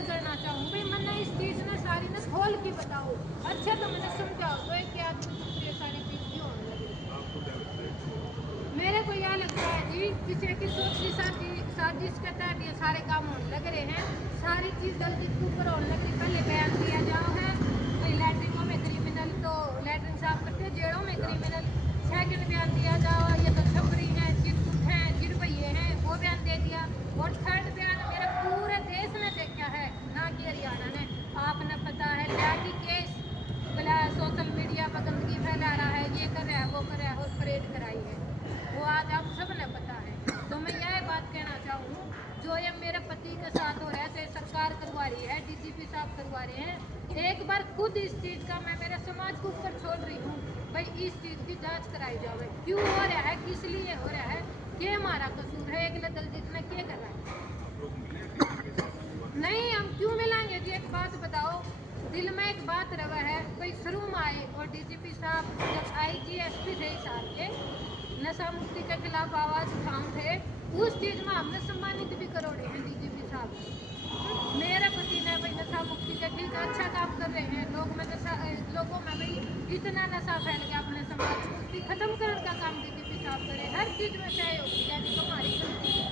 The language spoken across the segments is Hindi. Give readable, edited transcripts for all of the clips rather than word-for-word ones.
शेयर करना चाहूँ भाई, मैंने इस चीज़ ने सारी ने खोल के बताओ, अच्छा तो मैंने समझाओ तो एक आदमी को ये सारी चीज़ क्यों होने लगी। मेरे को यह लगता है जी किसी की सोची साजिश के तहत ये सारे काम होने लग रहे हैं, सारी चीज़ जल्दी के ऊपर होने लगी। पहले बयान दिया जाओ है भाई लैटरिनों में क्रिमिनल तो लैटरिन साफ करते, जेलों में क्रिमिनल, सेकंड बयान दिया जाओ ये तो छपरी हैं, चिरकुट हैं, जिरपैये हैं, वो बयान दे दिया। और थर्ड बयान मेरे पूरे देश ने देखा है, ना कि हरियाणा ने। आपने पता है ल्यागी केस बोला सोशल मीडिया पर गंदगी फैला रहा है, ये कर रहा है वो कर रहा है और परेड कराई है, वो आज आप सब ने पता है। तो मैं यह बात कहना चाहूँ जो ये मेरे पति के साथ हो रहा है, सरकार करवा रही है, डीजीपी साहब करवा रहे हैं, एक बार खुद इस चीज़ का मैं मेरे समाज के ऊपर छोड़ रही हूँ भाई, इस चीज़ की जांच कराई जाए, क्यों हो रहा है, किस लिए हो रहा है, क्या हमारा कसूर है, एक दलजीत ने क्या कर रहा है। नहीं हम क्यों मिलाएंगे जी, एक बात बताओ, दिल में एक बात रवा है कोई शुरू में आए और डीजीपी साहब जब आईजीएसपी थे साल के नशा मुक्ति के खिलाफ आवाज उठाऊं थे, उस चीज में हमने सम्मानित भी करोड़े हैं डीजीपी साहब। मेरे पति ने भाई नशा मुक्ति के ठीक अच्छा काम कर रहे हैं, लोगों में भाई इतना नशा फैल गया अपने समाज में, उसकी खत्म करने का काम डीजीपी साहब करे, हर चीज में सहयोग किया कि तुम्हारी गलती है।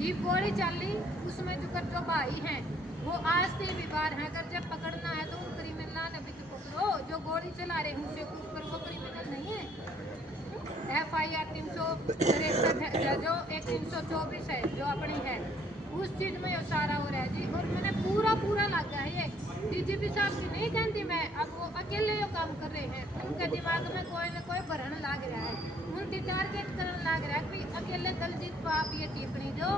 ये गोली चल रही उसमें जो भाई हैं वो आज से भी बाहर हैं, अगर जब पकड़ना है तो उन क्रिमिनल ने भी तो पकड़ो जो गोली चला रहे हैं, उससे ऊपर वो क्रिमिनल नहीं है। FIR 363 है जो एक 324 है जो अपनी है, उस चीज में सारा हो रहा है जी। और मैंने पूरा लगा है ये डीजीपी साहब की नहीं कहती मैं, अब वो अकेले जो काम कर रहे हैं, उनके दिमाग में कोई ना कोई भरण लाग रहा है, उनकी टारगेट करने लाग रहा है कि अकेले दलजीत को आप ये टिप्पणी दो,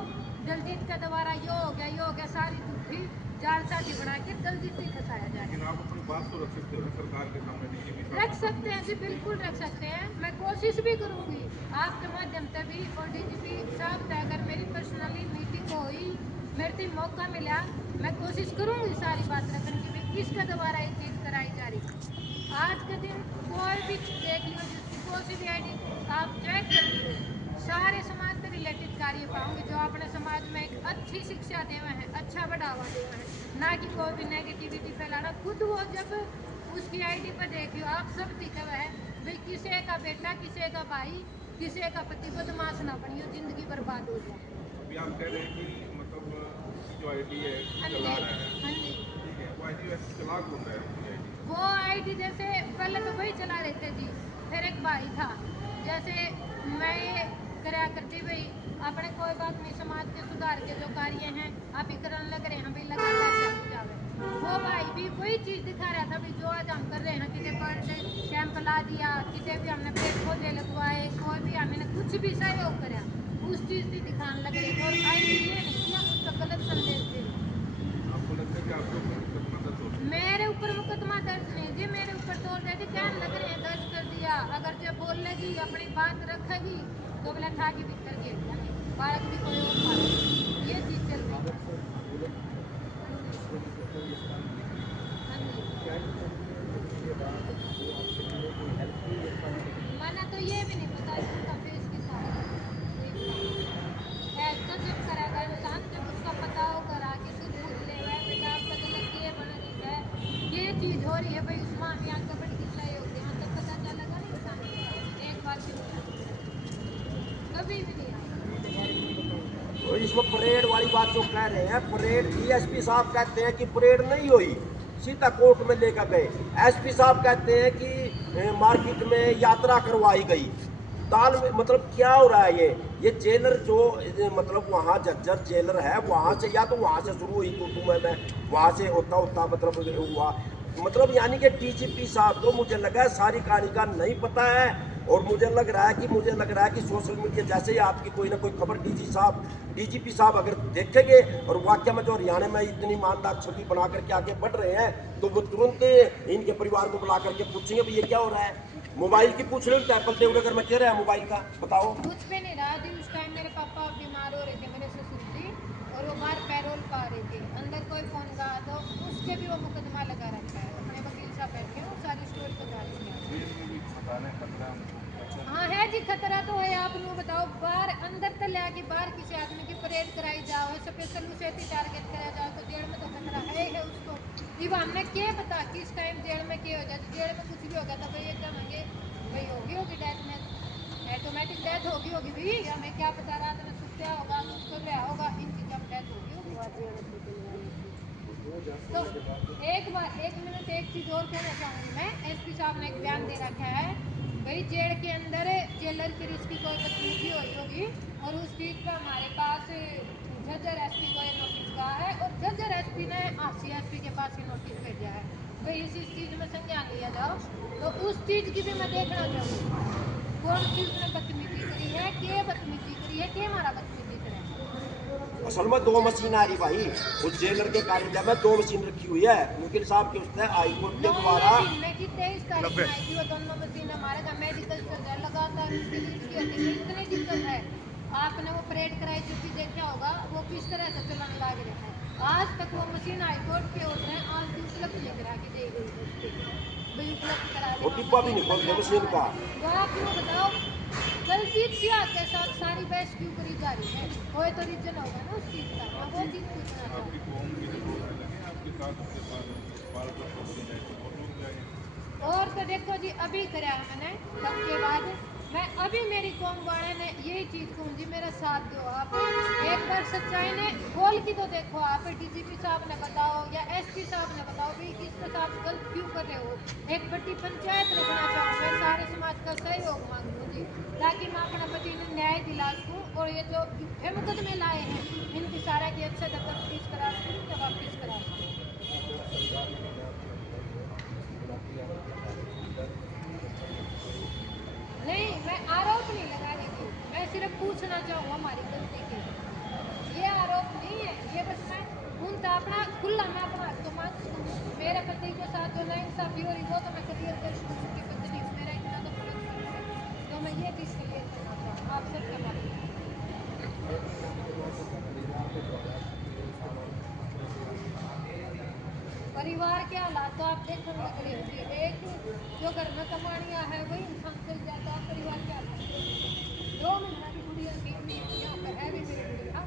दलजीत का दोबारा यो हो गया सारी झूठी जालसाजी बना के दलजीत ही फंसाया जाए। लेकिन आप अपनी बात तो रख सकते हो सरकार के सामने, डीजीपी रख सकते हैं जी, बिल्कुल रख सकते हैं, मैं कोशिश भी करूंगी आपके माध्यम से भी, और डीजीपी साहब से अगर मेरी पर्सनली मीटिंग हुई, मेरे को मौका मिला, मैं कोशिश करूंगी सारी बात रखने की, भाई किसका दोबारा ये चीज़ कराई जा रही। आज के दिन कोई भी देख लियो जिसकी कोई भी आईडी आप चेक कर लियो, सारे समाज से रिलेटेड कार्य पाऊंगे जो अपने समाज में एक अच्छी शिक्षा देवे हैं, अच्छा बढ़ावा देवे हैं, ना कि कोई भी नेगेटिविटी फैलाना। खुद वो जब उसकी आईडी पर देखियो आप सब दिखा हुआ है भाई, किसी का बेटा किसी का भाई किसी का पति बदमाश ना बनियो, जिंदगी बर्बाद हो जाए। अभी आप कह रहे हैं कि मतलब जो आईडी है चला रहा है, हाँ जी, ठीक है, वो आईडी वैसे चला कौन रहा है उसकी आईडी? वो आईडी जैसे पहले तो वही चला रहे थे जी, फिर एक भाई था, जैसे मैं करा करती भाई अपने कोई बात नहीं, समाज के सुधार के जो कार्य हैं आप ही करने लग रहे हैं भाई, लगातार चलते जावे। वो भाई भी वही चीज़ दिखा रहा था भाई जो आज हम कर रहे हैं, किसी पर कैंप ला दिया, किसी भी हमने पेड़ पौधे लगवाए, कोई भी हमने कुछ भी सहयोग करा, उस चीज़ की दिखाने लग रही। और आईडी ये नहीं कि हम उसका गलत संदेश दे रहे। आपको लगता है कि आपके ऊपर मुकदमा दर्ज हो? मेरे ऊपर मुकदमा दर्ज नहीं जी, मेरे ऊपर तो ऑलरेडी क्या लग रहे हैं दर्ज कर दिया, अगर जब बोल लेगी अपनी बात रखेगी तो बोला था कि भीतर गिर जाएंगे, बालक भी कोई और मारेगा, ये चीज़ चल रही है। मैंने तो ये भी नहीं पता कि उसका फेस कितना है, तो जब करेगा इंसान जब उसका पता हो करा कि खुद पूछ ले वह बेटा आपका गलत ये बन रही है, ये चीज़ हो रही है भाई, उस्मान यहाँ कबड्डी की सहयोग यहाँ तब पता चलेगा नहीं इंसान को, एक बार भी नहीं आया, कभी भी नहीं आया। तो इसमें परेड वाली बात जो कह रहे हैं, परेड डीएसपी साहब कहते हैं कि परेड नहीं हुई, सीधा कोर्ट में लेकर गए। एसपी साहब कहते हैं कि मार्केट में यात्रा करवाई गई। ताल में मतलब क्या हो रहा है ये जेलर जो मतलब वहाँ जज्जर जेलर है वहाँ से, या तो वहाँ से शुरू हुई तो मैं वहाँ से होता मतलब हुआ, मतलब यानी कि डीजीपी साहब को मुझे लगा है सारी कहानी का नहीं पता है। और मुझे लग रहा है कि सोशल मीडिया जैसे ही आपकी कोई ना कोई खबर डीजीपी साहब अगर देखेंगे और वाकई में जो हरियाणा में इतनी ईमानदार छवि बना करके आगे बढ़ रहे हैं, तो वो तुरंत इनके परिवार को बुला करके पूछेंगे भाई ये क्या हो रहा है। मोबाइल की पूछ रहे एप्पल देव अगर मैं कह रहा है मोबाइल का बताओ। कुछ भी नहीं रहा जी, उस टाइम मेरे पापा बीमार हो रहे थे, मेरे ससुर जी, और वो बाहर पैरोल पा रहे थे, अंदर कोई फोन का तो उसके भी वो मुकदमा लगा रखा है, अपने वकील साहब बैठे हैं सारी स्टोरी बता रहे हैं। हाँ है जी, खतरा तो है, आप लोग बताओ, बाहर अंदर तो ले आके बाहर किसी आदमी की परेड परेड कराई जाओ, स्पेशल उसे टारगेट कराया जाओ तो जेल में तो खतरा है उसको। इब हमने क्या पता किस टाइम जेल में क्या हो जाए, जेल में कुछ भी हो गया तो भाई एकदम हंगे भाई होगी डेथ में, ऑटोमेटिक डेथ होगी भाई, हमें क्या पता रात में सुत्या होगा उसको क्या होगा, इन चीज़ों में डेथ होगी। तो एक मिनट एक चीज़ और कहना चाहूँगी मैं, एसपी साहब ने एक बयान दे रखा है भाई जेल के अंदर जेलर की रिस्क की कोई बदतमीजी हुई होगी और उस चीज़ का हमारे पास झज्जर एसपी को ये नोटिस कहा है और झज्जर एसपी ने आरसी एसपी के पास ये नोटिस भेजा है भाई इस चीज़ में संज्ञान लिया जाओ। तो उस चीज़ की भी मैं देखना चाहूँगी कौन सी उसने बदतमीजी करी है, क्या बदतमीजी करी है, क्या हमारा बदतमीजी करा है। असल में 2 मशीन आ रही भाई, उस जेलर के कार्यालय में 2 मशीन रखी हुई है, वकील साहब के उसने हाई कोर्ट के द्वारा 23 तारीख में आई थी वो दोनों मशीन हमारे का मेडिकल चल रहा है लगातार, उसके लिए इसकी हड्डी में इतनी दिक्कत है। आपने वो परेड कराई जो भी देखा होगा वो किस तरह से चलन लग रहा है, आज तक वो मशीन हाईकोर्ट के ऑर्डर है आज भी उपलब्ध नहीं करा के दी गई, भाई उपलब्ध करा वो डिब्बा भी नहीं खोलते मशीन का। तो आप लोग बताओ दलजीत सिंह के साथ सारी बहस क्यों करी जा रही है, कोई तो रीजन होगा ना उस चीज़ का, मैं वो चीज़ पूछना चाहूँ। आपकी कौम के जो लोग लगे आपके साथ उसके बाल पर फोटो ले जाए और लोग जाए। और तो देखो जी अभी कराया मैंने तब के बाद मैं अभी मेरी कौम वाले ने यही चीज़ कहूँ जी मेरा साथ दो आप, एक बार सच्चाई ने खोल की तो देखो आप, डीजीपी साहब ने बताओ या एसपी साहब ने बताओ भी इसके साथ गलत क्यों कर रहे हो। एक बड़ी पंचायत रखना चाहूँ मैं, सारे समाज का सहयोग मांगू जी ताकि मैं अपना पति ने न्याय दिला सकूँ और ये जो झूठे मुकदमे लाए हैं इनकी सारा की अच्छे से तफ्तीश करा सकूँ तो वापिस करा सकूँ। नहीं मैं आरोप नहीं लगा रही थी, मैं सिर्फ पूछना चाहूँ हमारी गलती की, ये आरोप नहीं है, ये बस मैं उनका अपना खुला मैं अपना हक तो मांग सकूँ, मेरे पति के साथ जो नाइंसाफी हो रही वो तो मैं क्लियर कर सकूँ उनकी पत्नी मेरा इतना तो फर्ज बनता है, तो मैं ये चीज़ क्लियर करना चाहूँ आप सबके माध्यम से। परिवार के हालात तो आप देखने लग रहे हो कि एक जो घर में कमानियाँ है वही इंसान चल जाता है, परिवार के हालात 2 महीने की गुड़िया थी यहाँ पे है भी मेरी गुड़िया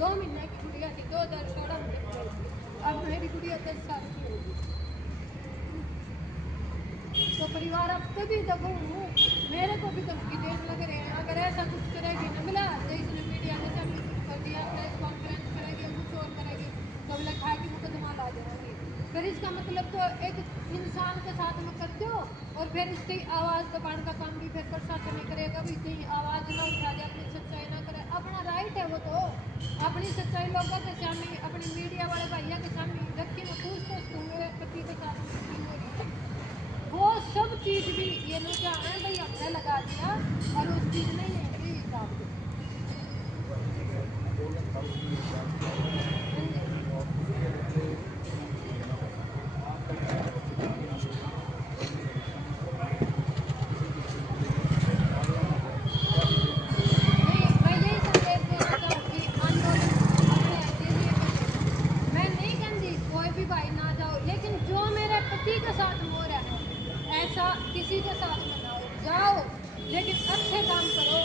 2 महीने की गुड़िया थी 2016 में जब गई थी, अब मेरी गुड़िया 10 साल की होगी, तो परिवार अब तभी दबू हूँ, मेरे को भी धमकी देने लग रहे हैं अगर ऐसा कुछ करेगी न मिला इसने मीडिया में सब कुछ कर दिया प्रेस कॉन्फ्रेंस करेगी कुछ और करेगी तो बोले खा की मुकदमा ला जाएंगे, फिर इसका मतलब तो एक इंसान के साथ में करते हो और फिर उसकी आवाज़ दबाने का काम भी फिर प्रशासन नहीं करेगा भी कहीं आवाज़ ना उठा जाए अपनी सच्चाई ना करे, अपना राइट है वो तो अपनी सच्चाई लोगों के सामने अपनी मीडिया वाले भैया के सामने रखी मैं पूछताछ तो मेरे पति के साथ में क्यों हो रही है, वो सब चीज़ भी ये लोग क्या है भाई हमने लगा दिया और उस चीज़ नहीं है ये हिसाब से। नहीं मैं यही संदेश देना चाहूँगी आंदोलन अपने के लिए करें, मैं नहीं कहती कोई भी भाई ना जाओ लेकिन जो मेरे पति के साथ हो रहा है ऐसा किसी के साथ में ना हो, जाओ लेकिन अच्छे काम करो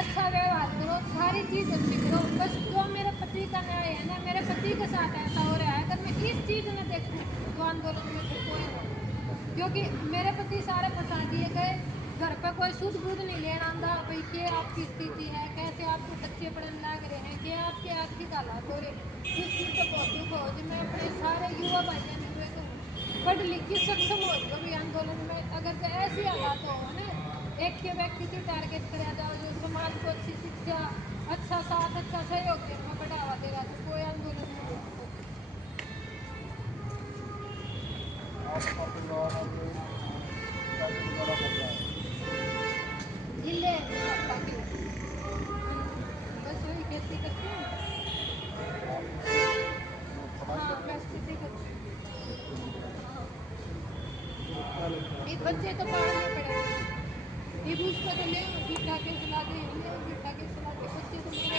अच्छा व्यवहार करो सारी चीज़ अच्छी करो, बस जो मेरे पति का न्याय है ना मेरे पति के साथ ऐसा हो रहा है अगर मैं इस चीज़ में देखूँ तो आंदोलन में फिर कोई ना हो, क्योंकि मेरे पति सारे फंसा दिए गए, घर पर कोई शुद्ध बुद्ध नहीं लेना आंदा भाई क्या आपकी स्थिति है कैसे आपको बच्चे पढ़ने लग रहे हैं क्या आपके आर्थिक हालात हो रहे हैं, इस चीज़ का बहुत दुख हो जी मैं अपने सारे युवा भाइयों ने हुए तो पढ़ लिख के सक्षम हो जो भी आंदोलन में अगर जो ऐसी हालात हो ना एक के व्यक्ति की टारगेट कराया जाओ जो समाज को अच्छी शिक्षा अच्छा साथ अच्छा सहयोग देने में बढ़ावा दे रहा तो कोई आंदोलन नहीं हो सकता। जिले पापा की बस वही खेती करती हूँ, हाँ मैं खेती करती हूँ, हाँ ये बच्चे तो पालने पड़ेंगे, ये उसको तो ले बिठा के सुला दे ले बिठा के सुला दे बच्चे तो मेरे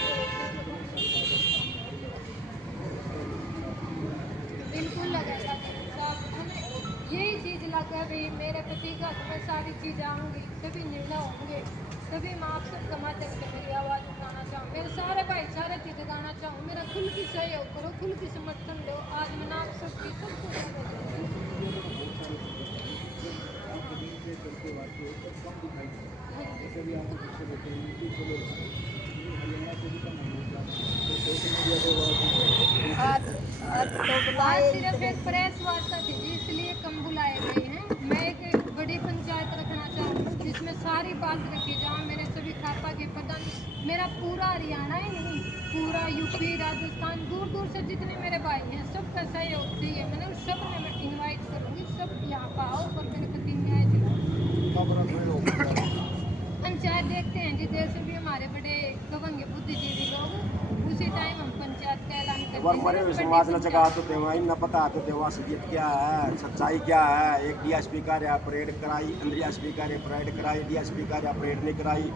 बिल्कुल लगेगा जी साहब हमें यही चीज़ लगा भाई मेरे पति का मैं सारी चीज़ आऊँगी सभी निर्णय होंगे तभी मैं आप सबके माध्यम से मेरी आवाज़ उठाना चाहूँ, मेरे सारे भाईचारे की जगाना चाहूँ, मेरा खुल की सहयोग करो, खुल की समर्थन दो। आज मैं आप सबकी सबको आज सिर्फ एक प्रेस वार्ता थी जी, इसलिए कम बुलाए गए हैं। मैं एक बड़ी पंचायत रखना चाहूँ जिसमें सारी बात रखी जाए। मेरे सभी खापा के प्रधान, मेरा पूरा हरियाणा ही नहीं, पूरा यूपी, राजस्थान, दूर दूर से जितने मेरे भाई हैं सबका सहयोग चाहिए। मैंने उस सब में मैं इन्वाइट करूँगी, सब यहाँ पर आओ और मेरे प्रति न्याय दिलाओ। पंचायत देखते हैं जी, जैसे भी हमारे बड़े दबंग बुद्धिजीवी लोग, उसी टाइम हम पंचायत का ऐलान करते और मरे हुए समाज न जगह तो देवा ही न पता तो देवा असलियत क्या है, सच्चाई क्या है। एक डीएसपी कार्य परेड कराई, डीएसपी कार्य परेड कराई, डीएसपी कार्य परेड नहीं कराई,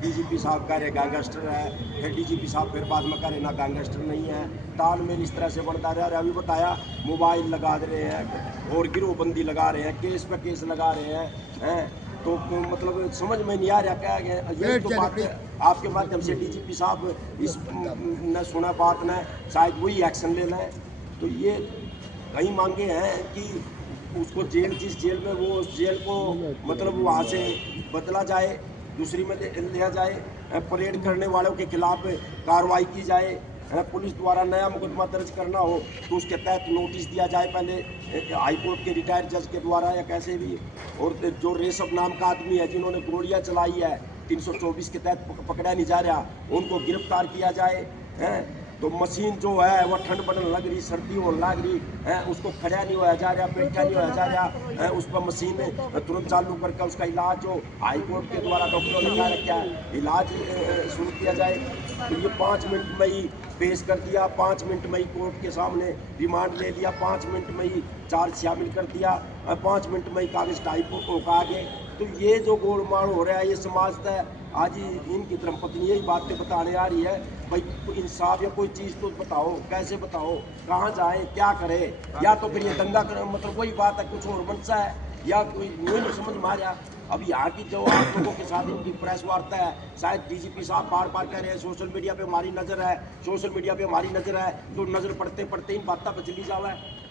डीजीपी साहब कार्य गैंगस्टर है, फिर डीजीपी साहब फिर बाद में कार्य ना गैंगस्टर नहीं है। तालमेल इस तरह से बढ़ता रहा। अभी बताया मोबाइल लगा दे रहे हैं और गिरोहबंदी लगा रहे हैं, केस पे केस लगा रहे हैं। तो मतलब समझ में नहीं आ रहा क्या है। ये तो बात आपके माध्यम से डीजीपी साहब इस न सुना बात न शायद वही एक्शन ले लें। तो ये कई मांगे हैं कि उसको जेल, जिस जेल में वो, उस जेल को मतलब वहाँ से बदला जाए, दूसरी में लिया जाए। परेड करने वालों के खिलाफ कार्रवाई की जाए। पुलिस द्वारा नया मुकदमा दर्ज करना हो तो उसके तहत नोटिस दिया जाए, पहले हाईकोर्ट के रिटायर्ड जज के द्वारा या कैसे भी। और जो रेशव नाम का आदमी है जिन्होंने गोलियां चलाई है 324 के तहत पकड़ा नहीं जा रहा, उनको गिरफ्तार किया जाए। तो मशीन जो है वो ठंड बढ़ने लग रही, सर्दी होने लग रही है, उसको खड़ा नहीं होया जा रहा, बैठा नहीं होया जा रहा है, उस पर मशीन तुरंत चालू करके उसका इलाज जो हाईकोर्ट के द्वारा डॉक्टरों ने कहा रखा है इलाज शुरू किया जाए। तो ये 5 मिनट में ही पेश कर दिया, 5 मिनट में ही कोर्ट के सामने रिमांड ले लिया, 5 मिनट में ही चार्ज शामिल कर दिया, 5 मिनट में ही कागज टाइप होगा आगे। तो ये जो गोलमाल हो रहा है ये समाज तय आज ही इनकी धर्मपत्नी यही बातें बताने आ रही है। भाई इंसाफ या कोई चीज़ तो बताओ, कैसे बताओ, कहाँ जाए, क्या करे। या तो फिर ये दंगा कर, मतलब वही बात है, कुछ और मनसा है या कोई नहीं समझ में आ रहा। अब यहाँ की जो आप लोगों के साथ इनकी प्रेस वार्ता है, शायद डीजीपी साहब बार बार कह रहे हैं सोशल मीडिया पे हमारी नज़र है, सोशल मीडिया पे हमारी नज़र है, तो नज़र पड़ते पड़ते इन बातों पर चली जाओ है।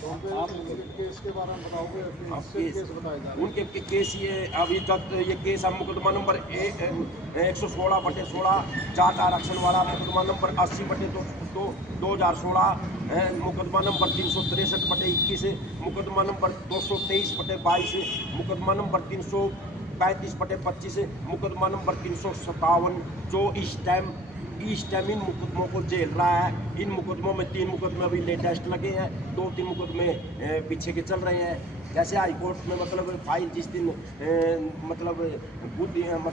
आप केस के बारे में बताओगे? उनके केस ये अभी तक ये केस हम मुकदमा नंबर 116/16 जाट आरक्षण वाला, मुकदमा नंबर 80/2016, मुकदमा नंबर 363/21, मुकदमा नंबर 223/22, मुकदमा नंबर 335/25, मुकदमा नंबर 357 जो इस टाइम इन मुकदमों को झेल रहा है। इन मुकदमों में 3 मुकदमे अभी लेटेस्ट लगे हैं, 2-3 मुकदमे पीछे के चल रहे हैं। जैसे हाई कोर्ट में मतलब फाइल जिस दिन मतलब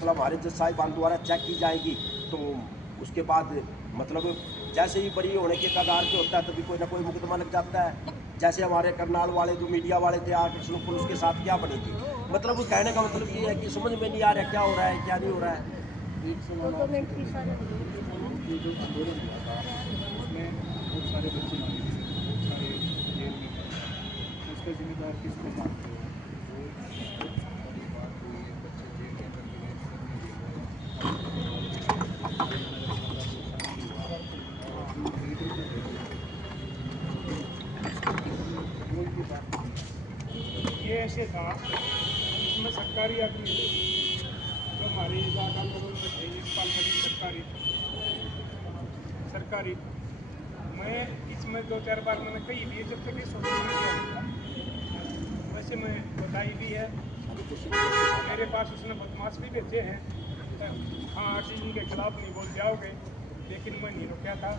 हमारे जज साहिबान द्वारा चेक की जाएगी तो उसके बाद मतलब जैसे ही बरी होने के कगार पे होता है तभी कोई ना कोई मुकदमा लग जाता है। जैसे हमारे करनाल वाले जो मीडिया वाले थे आकर्षण पर, उसके साथ क्या बनेगी। मतलब कहने का मतलब ये है कि समझ में नहीं आ रहा क्या हो रहा है क्या नहीं हो रहा है। ये जो आंदोलन हुआ था उसमें बहुत सारे बच्चे मारे गए, बहुत सारे जेल में गए, उसका जिम्मेदार किसको मानते हो? बड़ी बात हुई है, बच्चे जेल के अंदर गिरे, ये ऐसे था इसमें सरकारी आदमी जो हमारे जाट आंदोलन में थे, यशपाल मलिक सरकारी मैं इसमें 2-4 बार मैंने कही भी है, जब तक ये सोशल मीडिया होता वैसे मैं बताई भी है। मेरे पास उसने बदमाश भी भेजे हैं, हाँ आर्टिजन के खिलाफ नहीं बोल जाओगे, लेकिन मैं नहीं रुका था।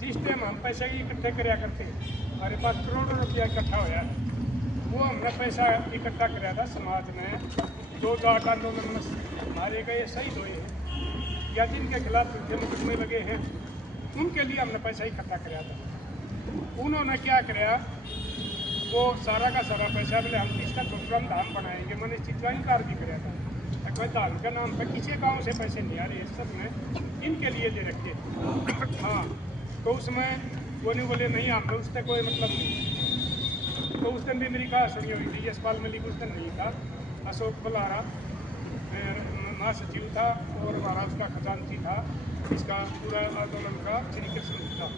जिस टाइम हम पैसा ही इकट्ठे कराया करते, हमारे पास करोड़ों रुपया इकट्ठा होया, वो हमने पैसा इकट्ठा कराया था समाज में। जो जाट आंदोलन में मारे गए शहीद हुए या जिनके खिलाफ झूठे मुकदमे लगे हैं उनके लिए हमने पैसा इकट्ठा कराया था। उन्होंने क्या कराया, वो सारा का सारा पैसा बोले हम इसका छोटा धाम बनाएंगे, मैंने इस चीज़ का इनकार भी कराया था। कोई धाम के नाम पर किसी गांव से पैसे नहीं आ रहे, सब ने इनके लिए दे रखे। हाँ तो उसमें वो नहीं बोले नहीं हमने उससे कोई मतलब नहीं। तो उस दिन भी मेरी कहा सुनी हुई थी, यशपाल मलिक उस दिन नहीं था, अशोक बलारा महासचिव था और महाराष्ट्र का खजांची था, इसका पूरा आंदोलन का श्री कृष्ण था।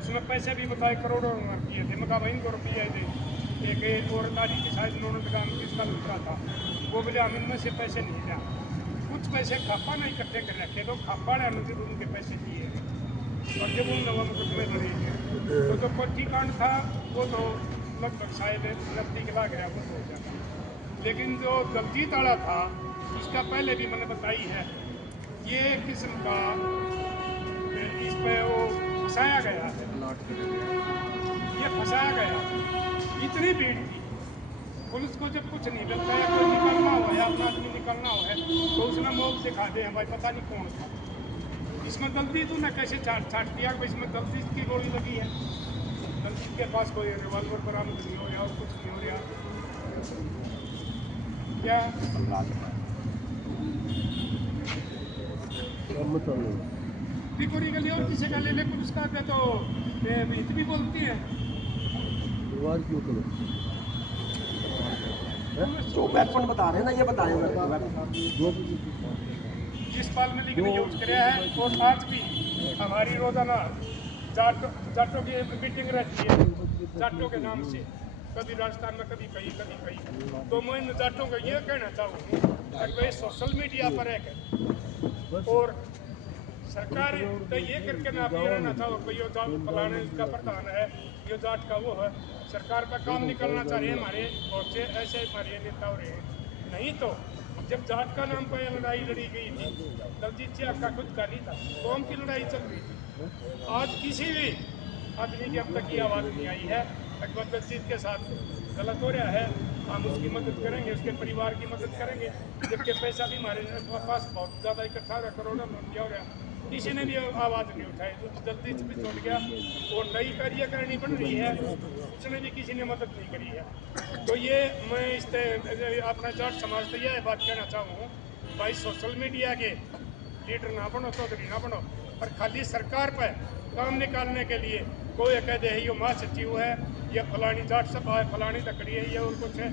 उसमें पैसे भी बताए करोड़ों किए थे, मका भाई को रुपये थे। एक और तारीख की शायद उन्होंने दुकान किसका लूटा था, वो बोले हम इनमें से पैसे नहीं लिया। कुछ पैसे खापा ने इकट्ठे कर रखे, तो खापा ने उनके पैसे दिए और जब उन नवा मुकदमे लड़े तो जो पट्टी कांड था वो तो लगभग शायद नजदीक ला गया, वो हो जाता। लेकिन जो दलजीत वाला था, इसका पहले भी मैंने बताई है, ये किस्म का इस पे वो फंसाया गया है, ये फंसाया गया। इतनी भीड़ थी, पुलिस को जब कुछ नहीं मिलता है, कोई निकलना हो या अपना आदमी निकलना हो है तो उसने मौत दिखा दे हैं, भाई पता नहीं कौन था। इसमें दलजीत ने कैसे छाट दिया कि इसमें दलजीत की गोली लगी है। दलजीत के पास कोई रिवॉल्वर बरामद नहीं हो रहा और कुछ नहीं हो रहा क्या। तिकोरी गली और किसी गली में पुलिस का तो इतनी बोलती है जो वेपन बता रहे हैं ना, ये बताएं जिस पाल में लिखने यूज कराया है। और आज भी हमारी रोजाना जाटों की मीटिंग रहती है, जाटों के नाम से, कभी राजस्थान में कभी कहीं कभी कहीं। तो मैं इन जाटों को ये कहना चाहूँ कि भाई सोशल मीडिया पर है और सरकार तो ये करके ना आप ये रहना चाहो कि यो जाट फलाने इसका प्रधान है, यो जाट का वो है। सरकार पर काम निकलना चाह रहे हैं हमारे बहुत से ऐसे हमारे नेता हो रहे हैं। नहीं तो जब जाट का नाम पर लड़ाई लड़ी गई थी, दलजीत सिंह का खुद का नहीं था, कौम की लड़ाई चल रही थी। आज किसी भी आदमी की अब तक ये आवाज़ नहीं आई है अकबर दलजीत के साथ गलत हो रहा है, हम उसकी मदद करेंगे, उसके परिवार की मदद करेंगे। जबकि पैसा भी हमारे पास बहुत ज़्यादा इकट्ठा हो रहा, करोड़ों रुपया हो रहा, किसी ने भी आवाज़ नहीं उठाई। दलजीत भी छूट गया और नई कार्यकारिणी बन रही है, उसने भी किसी ने मदद नहीं करी है। तो ये मैं इस अपना जाट समाज से यह बात कहना चाहूँ, भाई सोशल मीडिया के लीडर ना बनो, चौधरी ना बनो, और खाली सरकार पर काम निकालने के लिए कोई कह दे ये महासचिव है, या फलानी जाट सभा है, फलानी तकड़ी है, ये और कुछ है,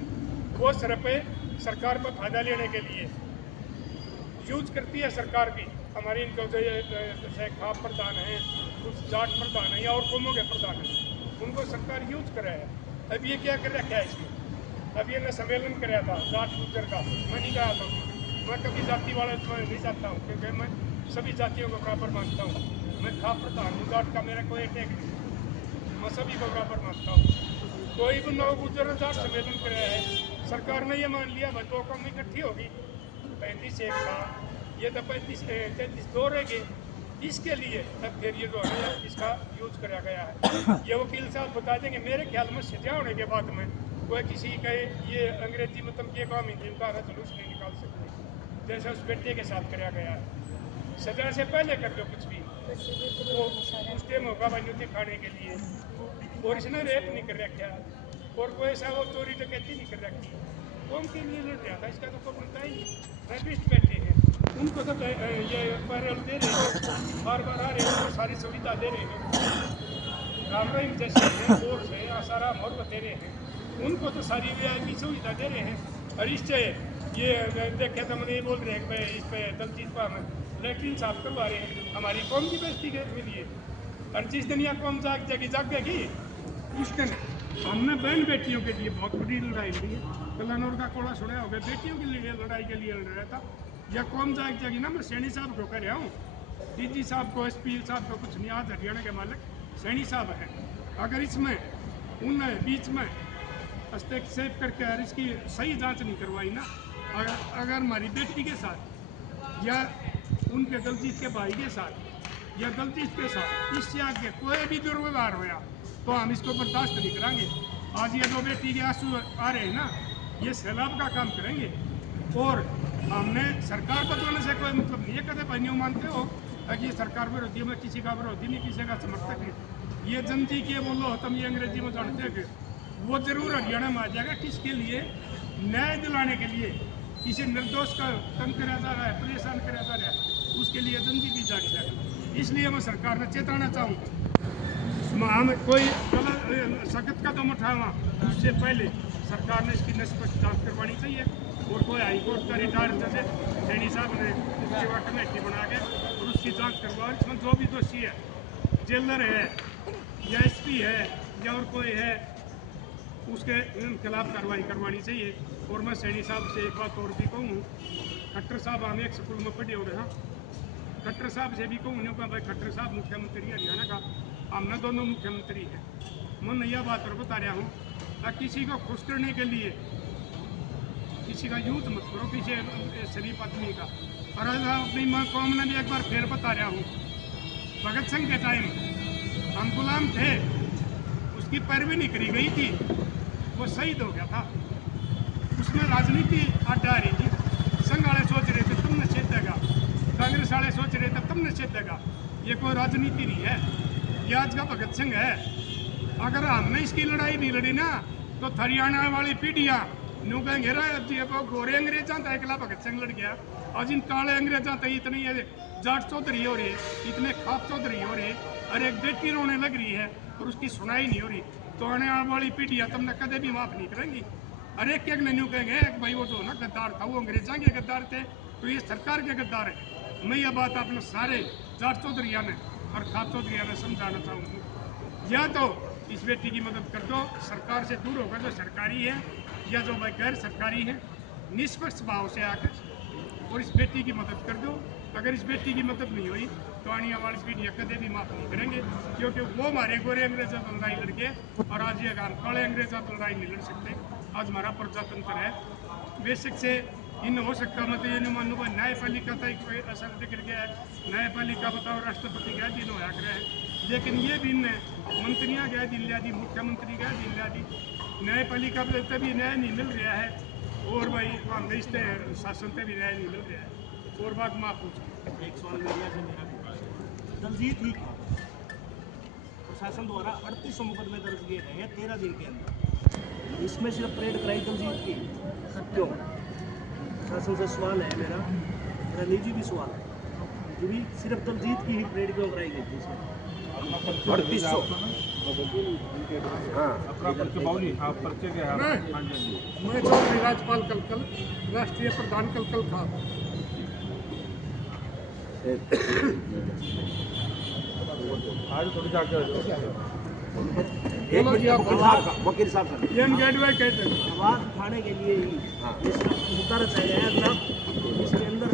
वो सिर्फ सरकार पर फायदा लेने के लिए यूज करती है सरकार भी। हमारे इनको जो जैसे खाप प्रधान हैं, कुछ जाट प्रधान हैं या और कौमों के प्रधान हैं, उनको सरकार यूज कर रहा है। अब ये क्या कर रखा है इसमें, अब ये मैं सम्मेलन कराया था जाट गुजर का, मैं नहीं गया था, मैं कभी जाति वाले नहीं चाहता हूँ क्योंकि मैं सभी जातियों को बराबर मानता हूँ। मैं खाप प्रधान हूँ, जाट का मेरा कोई अटैक नहीं, मैं सभी को बराबर मानता हूँ। कोई भी नौ गुजर जाट सम्मेलन कराया है, सरकार ने ये मान लिया भाई दो कौम इकट्ठी होगी, 35 एक था, ये तो 33 दो रह गए, इसके लिए अब फिर ये जो है इसका यूज कराया गया है। ये वकील साहब बता देंगे, मेरे ख्याल में सजा होने के बाद में कोई किसी का ये अंग्रेजी मतलब के काम हिंदी का जुलूस नहीं निकाल सकते, जैसे उस बेटे के साथ कराया गया है। सजा से पहले कर दो कुछ भी, वो उस टाइम होगा भाई खाने के लिए, और इसने रेप नहीं कर रखा और कोई ऐसा वो चोरी डकैती नहीं कर रखी, कौन के लिए लड़ रहा था इसका तो कोई बनता ही नहीं। रैपिस्ट बैठे हैं, उनको तो ये पैरल दे रहे हैं, बार बार आ रहे हैं, उनको सारी सुविधा दे रहे हैं, राम रहीम जैसे हैं, कोर्स है, आसाराम और दे रहे हैं, उनको तो सारी VIP सुविधा दे रहे हैं। और इससे ये देखे तो मैंने ये बोल रहे हैं कि भाई इस पर दलजीत पर हम लेकिन साफ करवा रहे हैं, हमारी कौम की बेइज्जती के लिए। और जिस दिन यह कौम जागेगी उस दिन हमने बहन बेटियों के लिए बहुत बड़ी लड़ाई लड़ी है। कलानौर का कोड़ा सुना होगा, बेटियों के लिए लड़ाई के लिए लड़ रहा था। यह कौम जागेगी ना, मैं सैनी साहब को कह रहा हूँ, DG साहब को, SP साहब को कुछ नहीं, आज हरियाणा के मालिक सैनी साहब हैं। अगर इसमें उन बीच में हस्तक्षेप करके और इसकी सही जांच नहीं करवाई ना, अगर हमारी बेटी के साथ या उनके दलजीत के भाई के साथ या दलजीत के साथ इससे आगे कोई भी दुर्व्यवहार होया तो हम इसको बर्दाश्त नहीं करेंगे। आज ये दो बेटी के आंसू आ रहे हैं ना, ये सैलाब का काम करेंगे। और हमने सरकार बदलने से कोई मतलब नहीं है, कहते भाई नहीं मानते हो कि ये सरकार विरोधी, में किसी का विरोधी नहीं, किसी का समर्थक है। ये जनती के बोलो तुम ये अंग्रेजी में जानते हैं कि वो जरूर हरियाणा में आ जाएगा, किसके लिए, न्याय दिलाने के लिए। किसी निर्दोष का तंग कराया जा रहा है, परेशान कराया जा रहा है, उसके लिए जनती भी जागी जाएगी। इसलिए मैं सरकार ने चेताना चाहूँगा, हम कोई गलत सख्त कदम उठाना उससे पहले सरकार ने इसकी निष्पक्ष जाँच करवानी चाहिए। और कोई हाईकोर्ट का रिटायर्ड जैसे सैनी साहब ने सेवा कमेटी बना के और उसकी जांच करवा, इसमें जो भी दोषी है, जेलर है या एसपी है या और कोई है, उसके खिलाफ कार्रवाई करवानी चाहिए। और मैं सैनी साहब से एक बात और भी कहूँ, खट्टर साहब हम एक स्कूल में पढ़े हो रहे हैं, खट्टर साहब से भी कहूँ का भाई खट्टर साहब मुख्यमंत्री हरियाणा का, हमने दोनों मुख्यमंत्री हैं। मैं यह बात और बता रहा हूँ, किसी को खुश करने के लिए किसी का यूज मत करो, किसी शरीफ आदमी का। और अपनी माँ कौम ने भी एक बार फिर बता रहा हूँ, भगत सिंह के टाइम हम गुलाम थे, उसकी पैरवी नहीं करी गई थी, वो शहीद हो गया था। उसमें राजनीति अड्डा रही थी। संघ वाले सोच रहे थे तुम निषेध देगा, कांग्रेस वाले सोच रहे थे तुम निषेध देगा। ये कोई राजनीति नहीं है, ये आज का भगत सिंह है। अगर हमने इसकी लड़ाई नहीं लड़ी ना, तो हरियाणा वाली पीढ़ियाँ न्यू कहेंगे जी वो गोरे अंग्रेजा था एकला भगत सिंह लड़ गया, आज इन काले अंग्रेजा थे इतनी जाट चौधरी हो रही, इतने खाप चौधरी हो रहे, और एक बेटी रोने लग रही है और उसकी सुनाई नहीं हो रही। तो आने वाली पीढ़ियाँ तुमने कदे भी माफ़ नहीं करेंगी। अरे एक ने न्यू कहेंगे भाई वो जो ना गद्दार था वो अंग्रेजा के गद्दार थे, तो ये सरकार के गद्दार है। मैं ये बात अपने सारे जाट चौधरिया ने और खाप चौधरिया ने समझाना चाहूँगी, या तो इस बेटी की मदद कर दो, सरकार से दूर होकर जो सरकारी है या जो भाई गैर सरकारी है, निष्पक्ष भाव से आकर और इस बेटी की मदद कर दो। अगर इस बेटी की मदद नहीं हुई तो आने वाली पीढ़ियाँ कदे भी माफ़ नहीं करेंगे, क्योंकि वो हमारे गोरे अंग्रेजों से लड़ाई लड़के और आज ये हम काले अंग्रेजों से लड़ाई नहीं लड़ सकते। आज हमारा प्रजातंत्र है, बेसिक से इन हो सकता मतलब ये नहीं मानू भाई न्यायपालिका का कोई असर बिगड़ गया है, न्यायपालिका बताओ राष्ट्रपति गया दिन होया करे है, लेकिन ये भी मंत्रियाँ गए दिन लिया दी, मुख्यमंत्री गए दिन लिया दी, न्यायपालिका पर तभी न्याय नहीं मिल रहा है, और भाई कांग्रेस के शासन पे भी न्याय नहीं मिल रहा है। और बात माफ पूछो, एक सवाल मीडिया से मेरा दलजीत ही प्रशासन द्वारा 38 मुकदमे दर्ज किए गए हैं 13 दिन के अंदर, इसमें सिर्फ परेड कराई दलजीत की, क्यों? प्रशासन से सवाल है मेरा निजी भी सवाल है, जो भी सिर्फ दलजीत की ही परेड क्यों कराई गई थी इसमें? 3800 मैं चौधरी राजपाल कलकल, राष्ट्रीय प्रधान कलकल था। आज थोड़ी जाके वकील साहब का एम गेटवे कहते हैं। आवाज उठाने के लिए ही मुद्दा रचाया गया है जनाब। इसके अंदर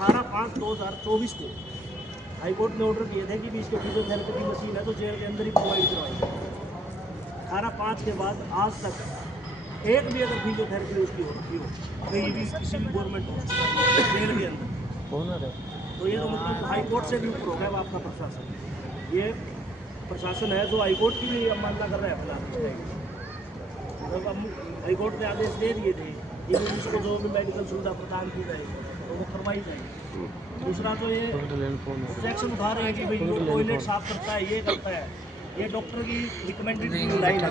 18/5/2024 को हाईकोर्ट ने ऑर्डर किए थे कि भी इसको फिजियोथेरेपी की मशीन है तो जेल के अंदर ही प्रोवाइड करवाई जाए। 18/5 के बाद आज तक एक भी अगर फिजियोथेरेपी उसकी हो रखी हो कहीं भी किसी भी गवर्नमेंट जेल के अंदर, तो ये तो मतलब हाईकोर्ट से भी ऊपर हो गया आपका प्रशासन। ये प्रशासन है जो हाईकोर्ट की भी अवमानना कर रहा है फिलहाल। जब हम हाईकोर्ट ने आदेश दे दिए थे कि इसको जो भी मेडिकल सुविधा प्रदान की जाएगी तो वो करवाई जाएगी। दूसरा तो ये सेक्शन उठा रहे हैं कि भाई जो टॉयलेट साफ करता है ये करता है, ये डॉक्टर की रिकमेंडेड लाइन है।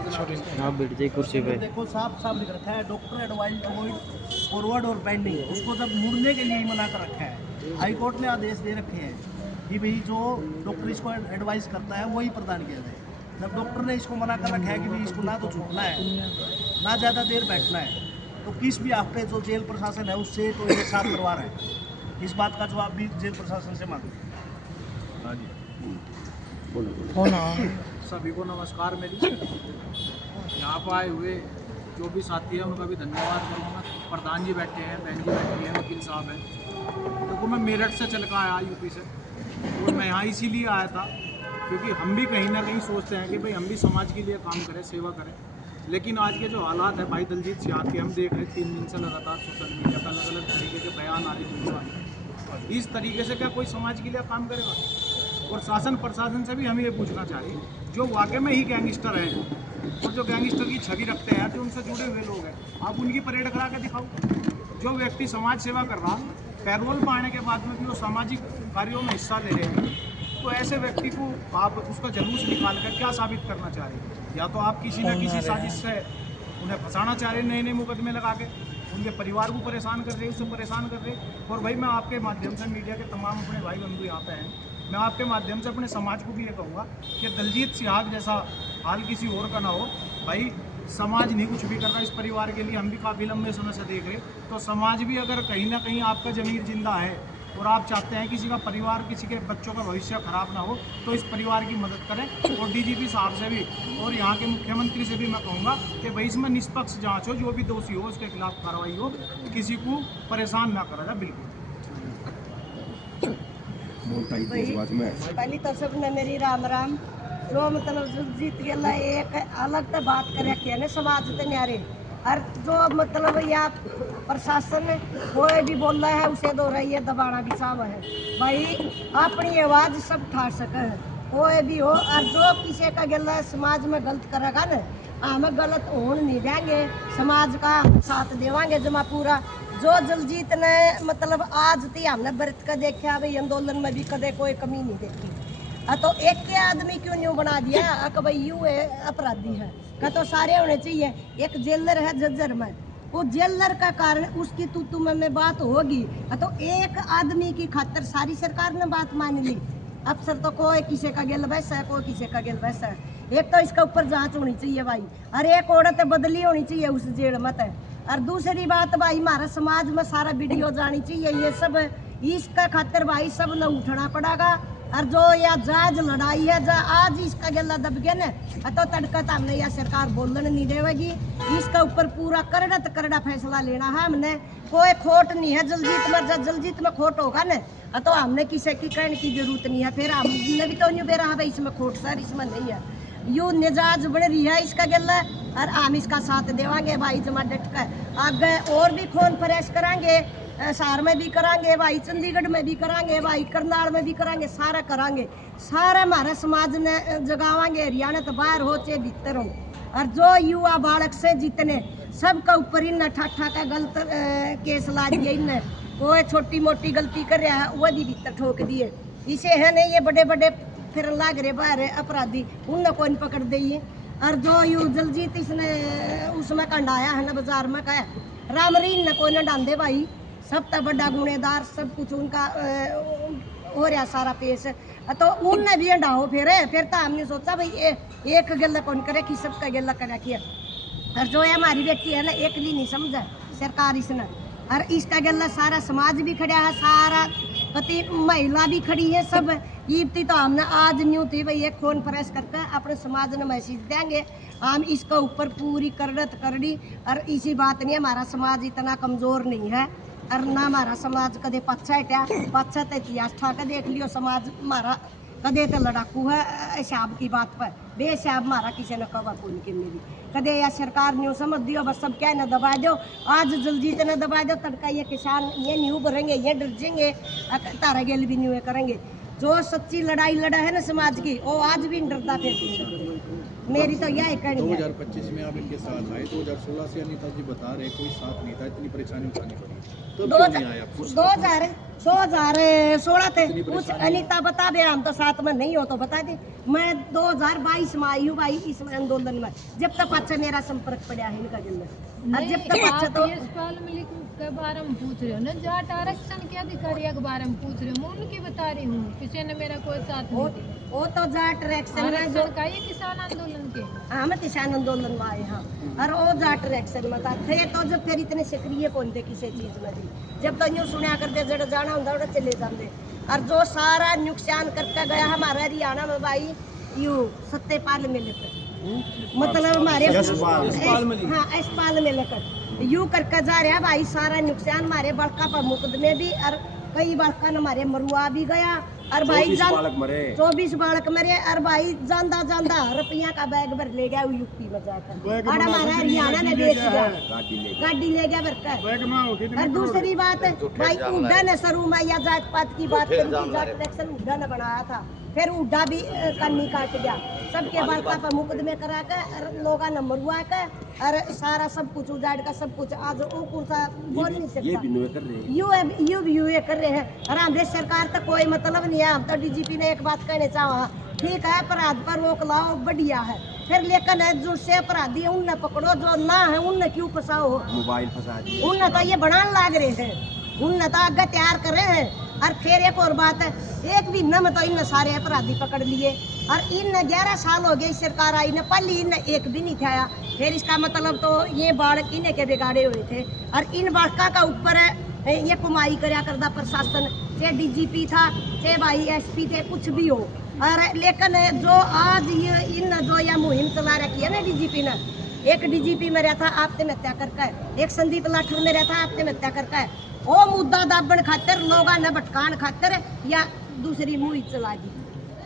आप बैठ जाइए कुर्सी पे। देखो साफ साफ लिख रखा है डॉक्टर एडवाइज अवॉइड फॉरवर्ड और बेंडिंग, उसको जब मुड़ने के लिए ही मना कर रखा है। हाई कोर्ट ने आदेश दे रखे हैं कि भाई जो डॉक्टर इसको एडवाइस करता है वही प्रदान किया जाए। जब डॉक्टर ने इसको मना कर रखा है कि भाई इसको ना तो झुकना है ना ज़्यादा देर बैठना है, तो किस भी हफ्ते जो जेल प्रशासन है उससे तो ये साफ करवा रहा है। इस बात का जवाब भी जेल प्रशासन से मांगो। सभी को नमस्कार। मेरी यहाँ पर आए हुए जो भी साथी हैं उनका भी धन्यवाद करूँगा। प्रधान जी बैठे हैं, बहन जी बैठी हैं, वकील साहब हैं। देखो मैं मेरठ से चल कर आया यूपी से, और मैं यहाँ इसीलिए आया था क्योंकि हम भी कहीं ना कहीं सोचते हैं कि भाई हम भी समाज के लिए काम करें, सेवा करें। लेकिन आज के जो हालात है भाई दलजीत सियाह के, हम देख रहे हैं 3 दिन से लगातार सोशल मीडिया पर अलग अलग तरीके के बयान आ रहे हैं। इस तरीके से क्या कोई समाज के लिए काम करेगा? और शासन प्रशासन से भी हम ये पूछना चाहिए, जो वाकई में ही गैंगस्टर हैं और जो गैंगस्टर की छवि रखते हैं, जो उनसे जुड़े हुए लोग हैं, आप उनकी परेड करा के दिखाओ। जो व्यक्ति समाज सेवा कर रहा, पैरोल पाने के बाद में भी वो सामाजिक कार्यों में हिस्सा ले रहे हैं, तो ऐसे व्यक्ति को आप उसका जुलूस निकाल कर क्या साबित करना चाह रहे हैं? या तो आप किसी न किसी साजिश से उन्हें फंसाना चाह रहे हैं, नए नए मुकदमे लगा के उनके परिवार को परेशान कर रहे हैं, उससे परेशान कर रहे हैं। और भाई मैं आपके माध्यम से, मीडिया के तमाम अपने भाई बंधु यहाँ पे हैं, मैं आपके माध्यम से अपने समाज को भी ये कहूँगा कि दलजीत सियाह जैसा हाल किसी और का ना हो। भाई समाज नहीं कुछ भी कर रहा इस परिवार के लिए, हम भी काफ़ी लंबे समय से देख रहे। तो समाज भी अगर कहीं ना कहीं आपका ज़मीर जिंदा है और आप चाहते हैं किसी का परिवार, किसी के बच्चों का भविष्य खराब ना हो, तो इस परिवार की मदद करें। और डीजीपी साहब से भी और यहाँ के मुख्यमंत्री से भी मैं कहूँगा कि भाई इसमें निष्पक्ष जांच हो, जो भी दोषी हो उसके खिलाफ कार्रवाई हो, किसी को परेशान ना करा जाए। बिल्कुल पहली तो सबने मेरी राम राम। जो मतलब जो जीत गया एक अलग तो बात कर रखी है ना समाज के न्यारे, और जो मतलब या प्रशासन कोई भी बोल रहा है उसे दो रही है दबाना भी साव है भाई, अपनी आवाज़ सब ठा सके कोई भी हो। और जो किसी का गला समाज में गलत करेगा ना, हमें गलत होने नहीं देंगे, समाज का साथ देवांगे जमा पूरा। जो जलजीत ने मतलब आज थी हमने बरत का देखा भाई, आंदोलन में भी कदे कोई कमी नहीं देखी। तो एक के आदमी क्यों नहीं बना दिया कि भाई यू अपराधी है, का तो सारे होने चाहिए। एक जेलर है जज्जर में, वो जेलर का कारण उसकी तू में बात होगी, तो एक आदमी की खातर सारी सरकार ने बात मान ली। अफसर तो कोई किसी का गिल वैसा है, कोई किसी का गिल वैसा है। एक तो इसका ऊपर जांच होनी चाहिए भाई, और एक औरत बदली होनी चाहिए उस जेल मत है। और दूसरी बात भाई, हमारा समाज में सारा वीडियो जानी चाहिए ये सब, इसका खातर भाई सब न उठना पड़ेगा। और जो या जायज लड़ाई है, जा आज इसका गला दब गया ना, तो तड़का तो हमने या सरकार बोलने नहीं देगी। इसका ऊपर पूरा करड़ा फैसला लेना है हमने, कोई खोट नहीं है। जलजीत में जब जलजीत में खोट होगा ना, तो हमने किसी की कहने की जरूरत नहीं है। फिर हमने भी तो न्यू बेरा है भाई इसमें खोट सर, इसमें नहीं है। यू निजाज बन रही है इसका गला, और हम इसका साथ देवांगे भाई जमा डट कर। आगे और भी खून फ्रेश करांगे, शहर में भी करांगे भाई, चंडीगढ़ में भी करांगे भाई, करनाल में भी करांगे, सारा करांगे। सारा हमारे समाज ने जगावांगे, हरियाणा तो बाहर हो चाहे भीतर हो। और जो युवा बालक से जितने सबका ऊपर इन ठाठा का गलत केस ला दिए, इन कोई छोटी मोटी गलती कर रहा है वो भी भीतर ठोक दिए। इसे है नहीं ये बड़े बड़े फिर लाग रहे बाहर अपराधी, उनने कोई पकड़ दी। और जो यू जलजीत इसने उसमें कंडाया है ना बाजार में का रामरीन ने कोई न डांदे भाई, सब तो बड़ा गुनेदार सब कुछ उनका हो रहा सारा पेश, तो उनने भी हटाओ। फिर तो हमने सोचा भाई एक गला कौन करे कि सबका गला करा किया। और जो है हमारी बेटी है ना, एकली नहीं समझा सरकार इसने, और इसका गला सारा समाज भी खड़ा है, सारा पति महिला भी खड़ी है सब। ईबती तो हमने आज न्यू थी भाई एक खून फ्रेश करके अपने समाज ने मैसेज देंगे, हम इसका ऊपर पूरी करड़ी। और इसी बात नहीं, हमारा समाज इतना कमज़ोर नहीं है, और ना हमारा समाज कदे पच्छा हटा पच्छा तो इतिहास ठा के देख लियो। समाज हमारा कदे तो लड़ाकू है शाब की बात पर, बेशाब हमारा किसी ने कहा कोई नहीं मेरी कदे या सरकार ने समझ दियो बस सब क्या न दबा दो। आज जलजीत न दबा दो, तड़का ये किसान ये नहीं उभरेंगे, ये डर जाएंगे, तारा गेल भी नहीं करेंगे। जो सच्ची लड़ाई लड़ा है ना समाज की, वो आज भी डरता फिर। मेरी तो यह कहनी है। 2025 में आप इनके साथ आए, 2016 से अनीता जी बता रहे कोई साथ नहीं था, इतनी परेशानी उठानी पड़ी, तो क्यों नहीं आए आप? 2016 थे कुछ अनीता बता दे, हम तो साथ में नहीं हो तो बता दे। मैं 2022 में आई हूँ भाई इस आंदोलन में, जब तक अच्छा मेरा संपर्क पड़ा है इनका जिंदा, और जब तक अच्छा तो के बारे में पूछ रहे हो ना, जाट आरक्षण के अधिकारी के बारे में पूछ रहे हो, मैं उनकी बता रही हूँ, किसी ने मेरा कोई साथ नहीं दिया। वो तो जाट आरक्षण का ये किसान आंदोलन के, हाँ मैं किसान आंदोलन में आए हाँ, और वो जाट आरक्षण में थे तो जब फिर इतने सक्रिय कौन थे किसी चीज में भी, जब तो यूँ सुना करते जड़ जाना होता उड़ा चले जाते। और जो सारा नुकसान करके गया हमारा हरियाणा में भाई, यू सत्यपाल मिले मतलब हमारे हाँ एसपाल में लेकर यू करके जा रहा भाई, सारा नुकसान हमारे बड़का पर मुकदमे भी, और कई बड़का हमारे मरुआ भी गया, और भाई 24 बालक मरे, और भाई जांदा रुपया का बैग भर ले गया यूपी में जाकर, और हमारा हरियाणा ने बेच दिया, गाड़ी ले गया भरकर। और दूसरी बात भाई उड्डा ने शुरू में या जात पात की बात करी, जाट आरक्षण उड्डा ने बनाया था, फिर उड्डा भी कन्नी काट गया, सबके बड़का पर मुकदमे करा के लोग ने मरुआ के, और सारा सब कुछ उजाड़ का सब कुछ आज वो कौन सा बोल नहीं सकता, यू कर रहे हैं। और हमारे सरकार तक कोई मतलब नहीं है। हम तो डीजीपी ने एक बात कहने चाहा, ठीक है अपराध पर रोक लाओ बढ़िया है, फिर लेकिन जो से अपराधी है उनने पकड़ो, जो ना है उनने क्यों फंसाओ, मोबाइल फंसा दिए, उनने तो ये बनाने लाग रहे हैं, उनने तो आगे तैयार करे हैं। और फिर एक और बात है, एक भी न में तो इन सारे अपराधी पकड़ लिए और इन 11 साल हो गए सरकार आई ने, पहले इन एक भी नहीं था। फिर इसका मतलब तो ये बाढ़ इन्हें के बिगाड़े हुए थे और इन बाढ़ का ऊपर ये कुमाई करया करदा प्रशासन, चाहे डीजीपी था चाहे भाई एसपी थे, कुछ भी हो। और लेकिन जो आज ये इन जो यह मुहिम चला रखी है ना डीजीपी ने, एक डीजीपी में रहता आत्महत्या करके, एक संदीप लाठर में रहता आत्महत्या करके, वो मुद्दा दाबन खातर लोगों ने भटकान खातर या दूसरी मुहिम चला दी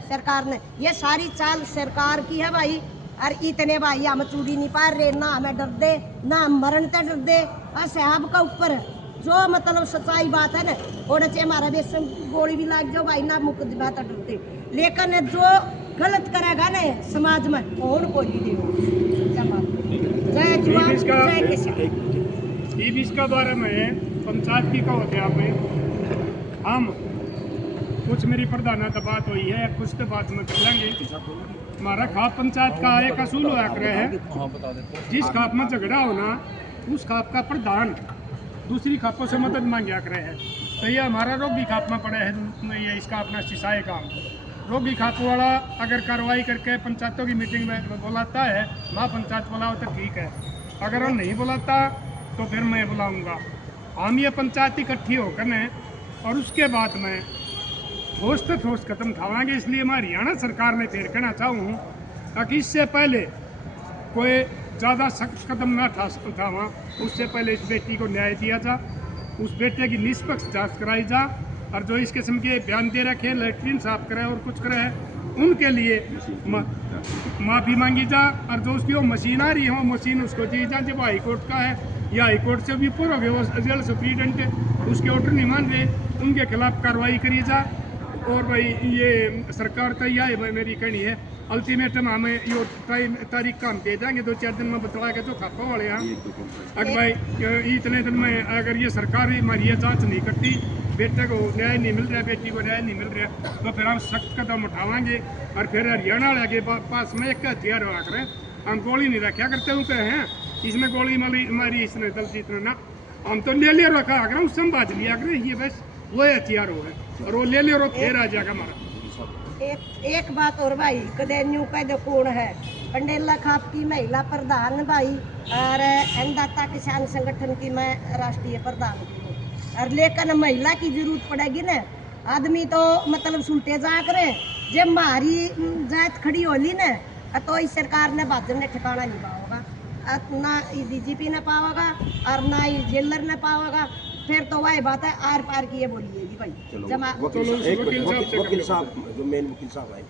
सरकार ने। ये सारी चाल सरकार की है भाई। और इतने भाई हम चूड़ी नहीं पा रहे, ना हमें डर दे ना हम मरण ते डर दे। साहब का ऊपर जो मतलब सच्चाई बात है ना, और चाहे हमारा बेसन गोली भी लाग जाओ भाई ना मुकदमा तो डरते, लेकिन जो गलत करेगा ना समाज में कौन को नहीं देगा। जय जवान जय किसान। इसका बारे में पंचायत की कहो थे आप हम कुछ मेरी प्रधाना तो बात हुई है, कुछ तो बात में कर लेंगे। हमारा खाप पंचायत का एक असूल हुआ करे है, जिस खाप में झगड़ा होना उस खाप का प्रधान दूसरी खापों से मदद मांगा करे है। तो ये हमारा रोगी खाप में पड़े है, ये इसका अपना सिसाए काम। रोगी खाप वाला अगर कार्रवाई करके पंचायतों की मीटिंग में बुलाता है, माँ पंचायत बुलाओ तो ठीक है, अगर वो नहीं बुलाता तो फिर मैं बुलाऊंगा। हम ये पंचायत इकट्ठी होकर ने और उसके बाद में ठोस तो ठोस कदम उठावाएंगे। इसलिए मैं हरियाणा सरकार ने फिर कहना चाहूँ ताकि इससे पहले कोई ज़्यादा सख्त कदम ना उठावा, उससे पहले इस बेटी को न्याय दिया जा, उस बेटे की निष्पक्ष जांच कराई जा, और जो इस किस्म के बयान दे रखे हैं लेटरिन साफ करे और कुछ करे उनके लिए माफ़ी मांगी जा, और जो उसकी वो मशीन आ रही है वो मशीन उसको दी जा। जब हाई कोर्ट का है या हाई कोर्ट से भी ऊपर हो गए, वो जेल सुप्रीडेंट उसके ऑर्डर नहीं मान रहे, उनके खिलाफ कार्रवाई करी जा। और भाई ये सरकार का यह है मेरी कहनी है, अल्टीमेटम हमें ये तारीख का हम दे देंगे 2-4 दिन में बतला के जो खापा वाले हैं। अगर भाई इतने दिन में अगर ये सरकार हमारी ये जांच नहीं करती, बेटे को न्याय नहीं मिल रहा, बेटी को न्याय नहीं मिल रहा, तो फिर हम सख्त कदम उठावाएंगे। और फिर हरियाणा वाले के पास में एक हथियार हुआ करें, हम गोली नहीं रखा करते हूँ हैं, इसमें गोली मारी इसने दलजीत ने ना, हम तो ले रखा अगर उससे हम बाज लिया करें, ये बस वो हथियार हो है और वो ले और फिर आ जाएगा हमारा। एक बात और भाई, कदेन्यू का जो कौन है कंडेला खाप की महिला प्रधान भाई, और अन्नदाता किसान संगठन की मैं राष्ट्रीय प्रधान की हूँ। और लेकिन महिला की जरूरत पड़ेगी ना, आदमी तो मतलब सुलटे जा करे, जब हमारी जात खड़ी होली ना तो इस सरकार ने भाजपा ने ठिकाना नहीं पाओगा, ना डीजीपी ने पाओगा और ना ही जेलर ने पाओगा। फिर तो वही बात है आर पार की ये बोलिएगी भाई। वकील साहब जो मेन वकील साहब आए,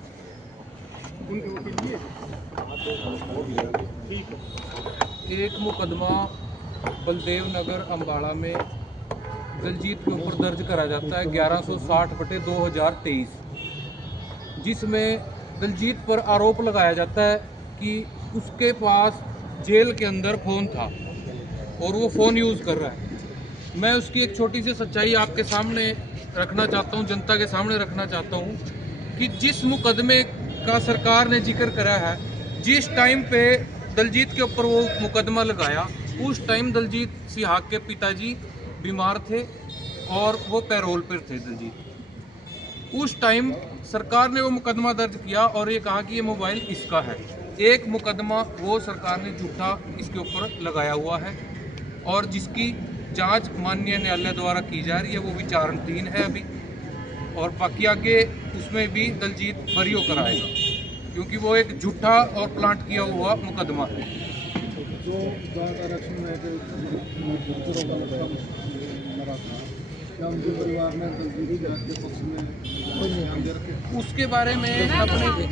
एक मुकदमा बलदेव नगर अम्बाड़ा में दलजीत के ऊपर दर्ज करा जाता है 1160/2023, जिसमें दलजीत पर आरोप लगाया जाता है कि उसके पास जेल के अंदर फ़ोन था और वो फ़ोन यूज़ कर रहा है। मैं उसकी एक छोटी सी सच्चाई आपके सामने रखना चाहता हूं, जनता के सामने रखना चाहता हूं कि जिस मुकदमे का सरकार ने जिक्र करा है, जिस टाइम पे दलजीत के ऊपर वो मुकदमा लगाया, उस टाइम दलजीत सिहाग के पिताजी बीमार थे और वो पैरोल पर थे दलजीत। उस टाइम सरकार ने वो मुकदमा दर्ज किया और ये कहा कि ये मोबाइल इसका है। एक मुकदमा वो सरकार ने झूठा इसके ऊपर लगाया हुआ है और जिसकी जांच माननीय न्यायालय द्वारा की जा रही है, वो विचाराधीन है अभी, और बाकी आगे उसमें भी दलजीत बरी होकर आएगा, क्योंकि वो एक झूठा और प्लांट किया हुआ मुकदमा है। जो जाट आरक्षण में क्या उनके परिवार ने दलजीत के पक्ष में उसके बारे में अपने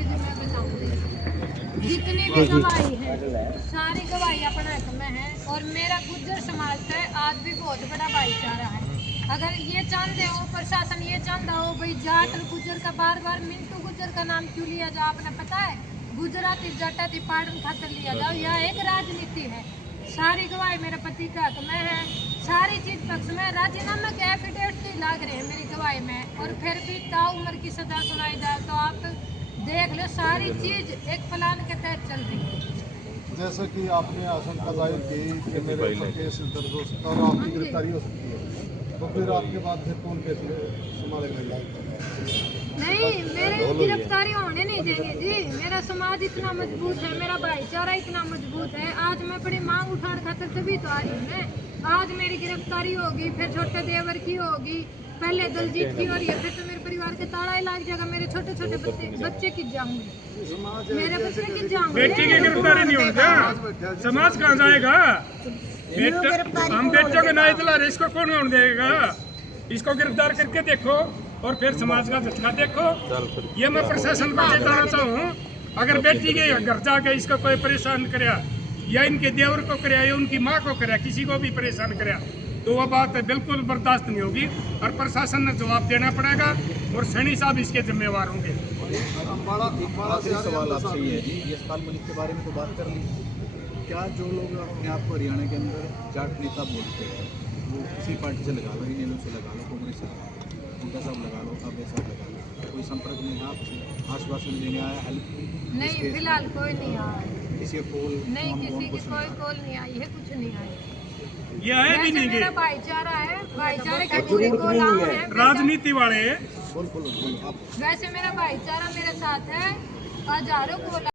जितनी भी गवाही है सारी गवाही अपने हक में है, और मेरा गुज्जर समाज से आज भी बहुत बड़ा भाईचारा है। अगर ये चाहते हो प्रशासन, ये चाहता हो भाई जाट और गुज्जर का बार बार मिंटू गुज्जर का नाम क्यों लिया जाए, आपने पता है गुजराती जाटाती पाड़न खातर लिया जाओ, यह एक राजनीति है। सारी गवाही मेरे पति का हक में है, सारी चीज पक्ष में, राजीनामा के एफिडेविट लाग रहे हैं मेरी गवाही में, और फिर भी ताउम्र की सजा सुनाई जाए तो आप देख लो सारी चीज एक प्लान के तहत चल रही है। जैसे कि आपने आशंका जाहिर की कि मेरे ऊपर केस दर्ज हो सकता है और आपकी गिरफ्तारी हो सकती है, तो फिर आपके बाद फिर कौन कैसे संभालेगा? नहीं, मेरे गिरफ्तारी होने नहीं देंगे जी। मेरा समाज इतना मजबूत है, मेरा भाईचारा इतना मजबूत है। आज मैं बड़ी मांग उठाने खातिर तभी तो आ रही हूँ मैं। आज मेरी गिरफ्तारी होगी, फिर छोटे देवर की होगी, पहले दलजीत की हो रही है, फिर तो मेरे परिवार के ताला ही लग जाएगा। मेरे छोटे छोटे बच्चे किस जाऊंगे, मेरे बच्चे किस जाऊंगे। बेटी की गिरफ्तारी नहीं होगा, समाज कहाँ जाएगा? हम बेटियों को ना इतला रहे, इसको कौन होने देगा? इसको गिरफ्तार करके देखो और फिर समाज का झटका देखो। ये मैं प्रशासन को चेताना चाहूँ, अगर बेटी के घर जाके इसको कोई परेशान करे या इनके देवर को करे या उनकी माँ को करे, किसी को भी परेशान करे, तो वह बात बिल्कुल बर्दाश्त नहीं होगी और प्रशासन ने जवाब देना पड़ेगा और सैनी साहब इसके जिम्मेवार होंगे। आखिरी सवाल आपसे ये है जी, यशपाल मलिक के बारे में तो बात कर ली, क्या जो लोग अपने आप को हरियाणा के अंदर जाट नेता बोलते हैं, वो किसी पार्टी से लगा लो, इनेलो से लगा लो, कांग्रेस से लगा लो, उनका सब लगा लो, अब सब लगा लो, कोई संपर्क में है आपसे? आश्वासन देने आया हेल्प? नहीं, फिलहाल कोई नहीं आया। किसी कॉल? नहीं, किसी की कोई कॉल नहीं आई है, कुछ नहीं आया। ये है भी नहीं, मेरा भाईचारा है, भाईचारे की पूरी गोलाम है, राजनीति वाले। बोलो आप। वैसे मेरा भाईचारा मेरे साथ है, हजारों गोलाम